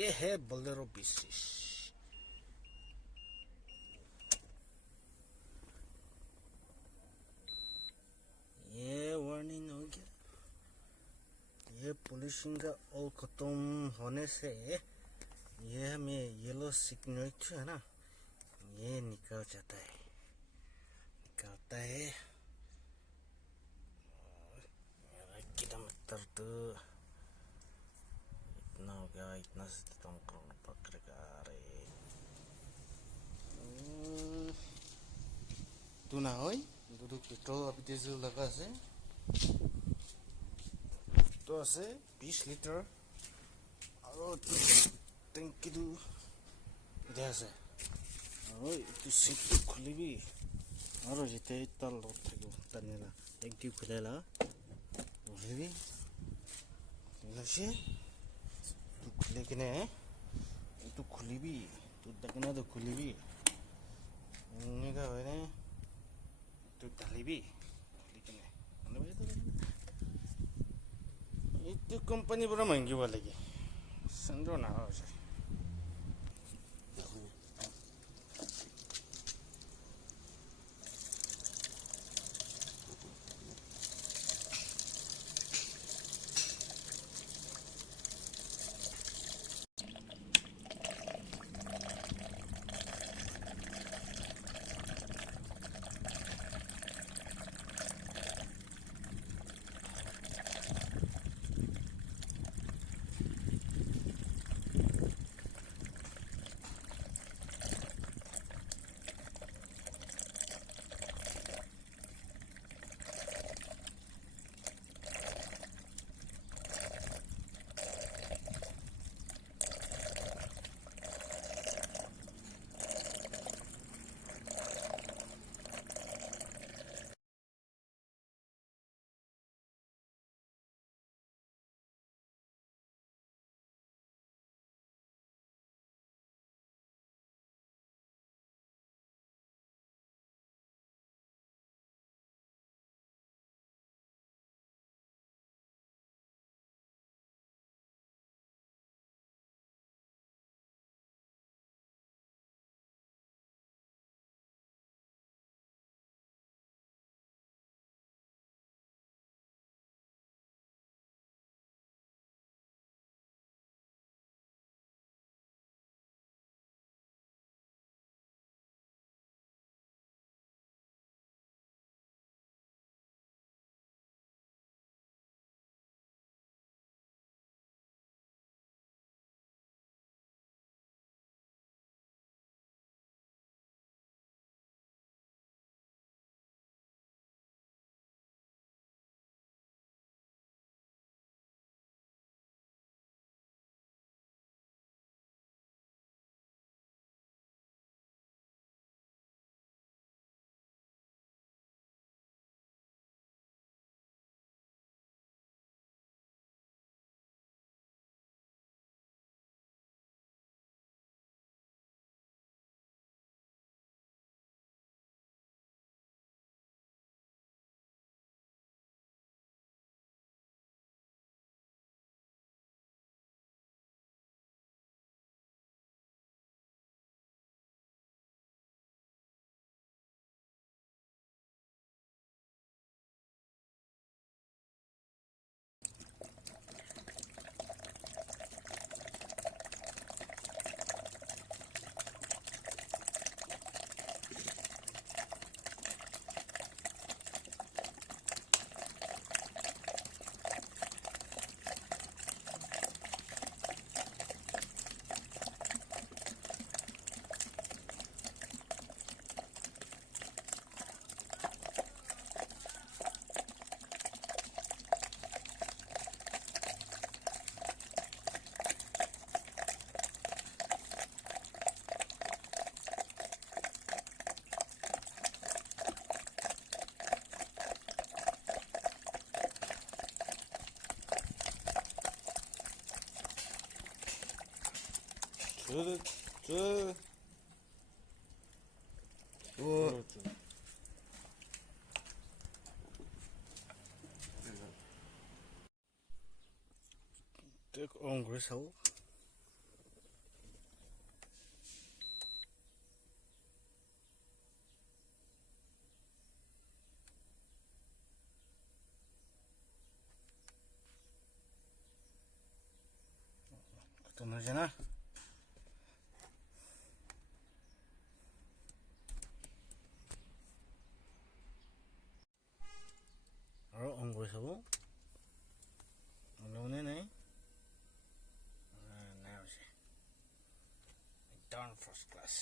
ये है Bolero B6। ये वार्निंग हो गया। ये पोल्यूशन का ऑल खत्म होने से ये हमें येलो सिग्नल है ना, ये निकल जाता है, निकलता है। किलोमीटर तो इतना हो गया, इतना से तुम करोड़ पकड़ेगा रे। तू ना होई दूध पेट्रोल अभी तेज लगा से तो আছে 20 লিটাৰ আৰু টেংকিটো দিয়া আছে। আৰু এইটো চিটটো খুলিবি আৰু যেতিয়া তাৰ লগত থাকিব টানিলা টেংকি খুলিলা বুজিবি তু খুলি কিনে এইটো খুলিবি, তোৰ ডাকনাটো খুলিবি, এনেকুৱা হয় নে তোৰ ঢালিবি খুলি কিনে itu company pura manggi wala lagi. Sandro na ho siya. Take on Grisel. বুঝে না আৰু অন কৰি চাব ওলাবনে নাই নাই হৈছে একদম ফাৰ্ষ্ট ক্লাছ